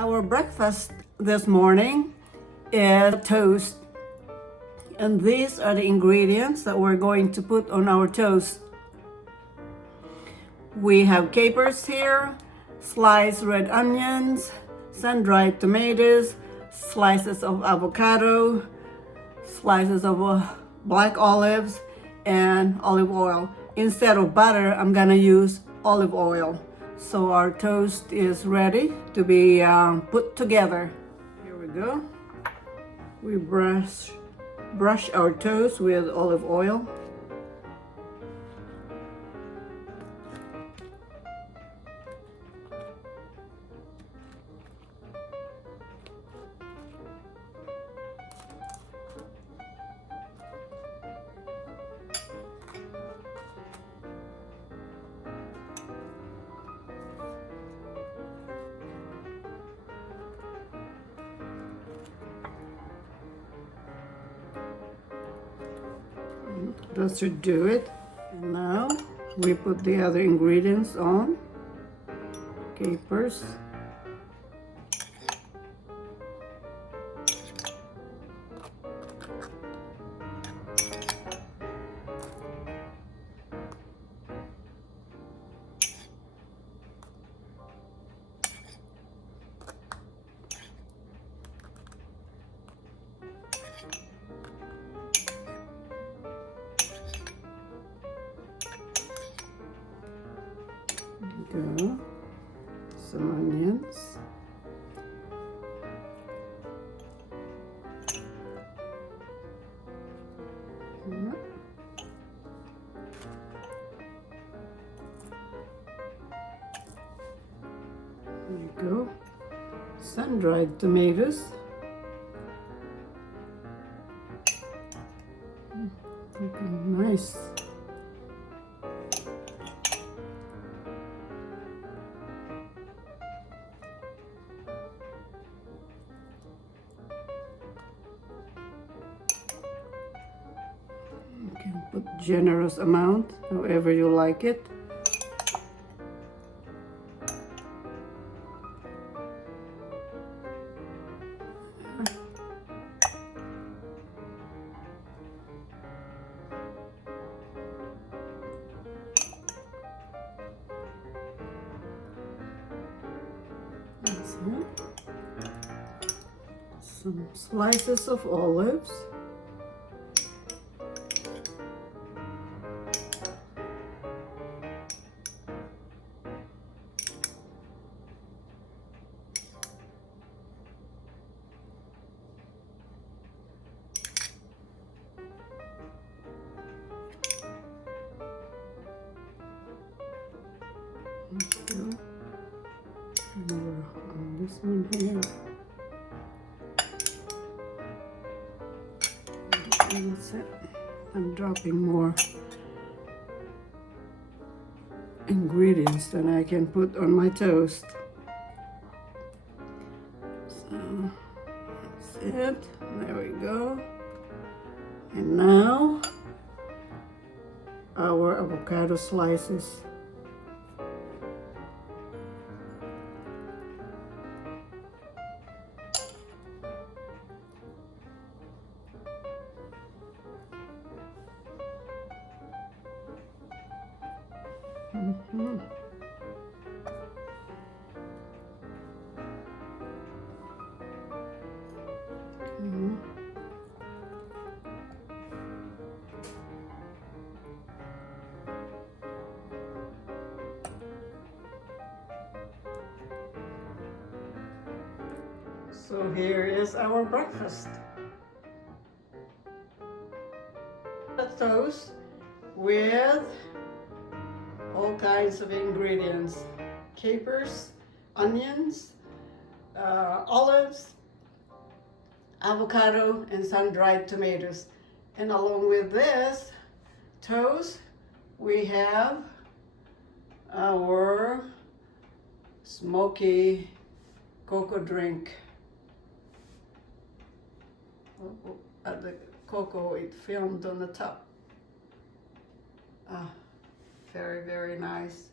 Our breakfast this morning is toast, and these are the ingredients that we're going to put on our toast. We have capers here, sliced red onions, sun-dried tomatoes, slices of avocado, slices of black olives, and olive oil. Instead of butter, I'm gonna use olive oil. So our toast is ready to be put together. Here we go. We brush our toast with olive oil. That should do it. And now we put the other ingredients on. Capers. Go. Some onions. There you go. Sun-dried tomatoes. Looking nice. You can put generous amount, however you like it. Some slices of olives. And on this one here. And that's it. I'm dropping more ingredients than I can put on my toast. So that's it. There we go. And now our avocado slices. So here is our breakfast. A toast with all kinds of ingredients. Capers, onions, olives, avocado, and sun-dried tomatoes. And along with this toast, we have our Smoky Cocoa Drink. At the cocoa, it filmed on the top. Very, very nice.